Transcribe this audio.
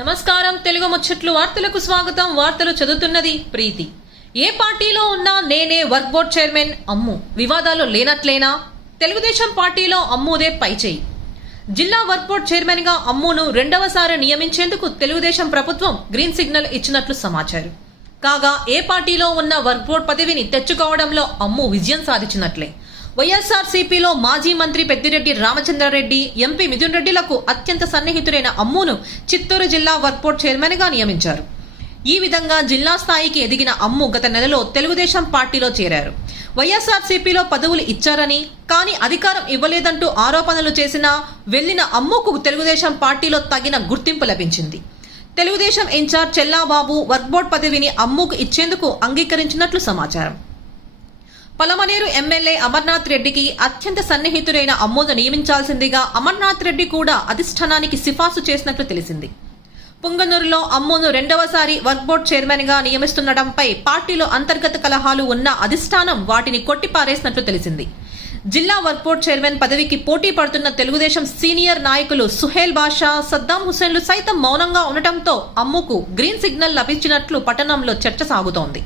నమస్కారం తెలుగు ముచ్చట్లు వార్తలకు స్వాగతం. వార్తలు చదువుతున్నది ప్రీతి. ఏ పార్టీలో ఉన్నా నేనే వర్క్ బోర్డ్ చైర్మన్ అమ్ము. వివాదాలు లేనట్లేనా? తెలుగుదేశం పార్టీలో అమ్ముదే పైచేయి జిల్లా వర్క్ బోర్డ్ చైర్మన్గా అమ్మును రెండవసారి నియమించేందుకు తెలుగుదేశం ప్రభుత్వం గ్రీన్ సిగ్నల్ ఇచ్చినట్లు సమాచారం. కాగా ఏ పార్టీలో ఉన్న వర్క్ బోర్డ్ పదవిని తెచ్చుకోవడంలో అమ్ము విజయం సాధించినట్లే. వైఎస్ఆర్ సిపిలో మాజీ మంత్రి పెద్దిరెడ్డి రామచంద్రారెడ్డి ఎంపీ మిథున్ రెడ్డిలకు అత్యంత సన్నిహితుడైన అమ్మును చిత్తూరు జిల్లా వర్క్బోర్డ్ చైర్మన్గా నియమించారు. ఈ విధంగా జిల్లా స్థాయికి ఎదిగిన అమ్ము గత నెలలో తెలుగుదేశం పార్టీలో చేరారు. వైఎస్ఆర్ సిపిలో పదవులు ఇచ్చారని కానీ అధికారం ఇవ్వలేదంటూ ఆరోపణలు చేసినా వెళ్ళిన అమ్ముకు తెలుగుదేశం పార్టీలో తగిన గుర్తింపు లభించింది. తెలుగుదేశం ఇన్ఛార్జ్ చెల్లాబాబు వర్క్బోర్డ్ పదవిని అమ్ముకు ఇచ్చేందుకు అంగీకరించినట్లు సమాచారం. పలమనేరు ఎమ్మెల్యే అమర్నాథ్ రెడ్డికి అత్యంత సన్నిహితుడైన అమ్మోను నియమించాల్సిందిగా అమర్నాథ్ రెడ్డి కూడా అధిష్టానానికి సిఫార్సు చేసినట్లు తెలిసింది. పుంగనూరులో అమ్మోను రెండవసారి వర్క్ బోర్డ్ నియమిస్తుండటంపై పార్టీలో అంతర్గత కలహాలు ఉన్న అధిష్టానం వాటిని కొట్టిపారేసినట్లు తెలిసింది. జిల్లా వర్క్ బోర్డ్ చైర్మన్ పదవికి పోటీ పడుతున్న తెలుగుదేశం సీనియర్ నాయకులు సుహేల్ బాషా సద్దాం హుసేన్లు సైతం మౌనంగా ఉండటంతో అమ్ముకు గ్రీన్ సిగ్నల్ లభించినట్లు పట్టణంలో చర్చ సాగుతోంది.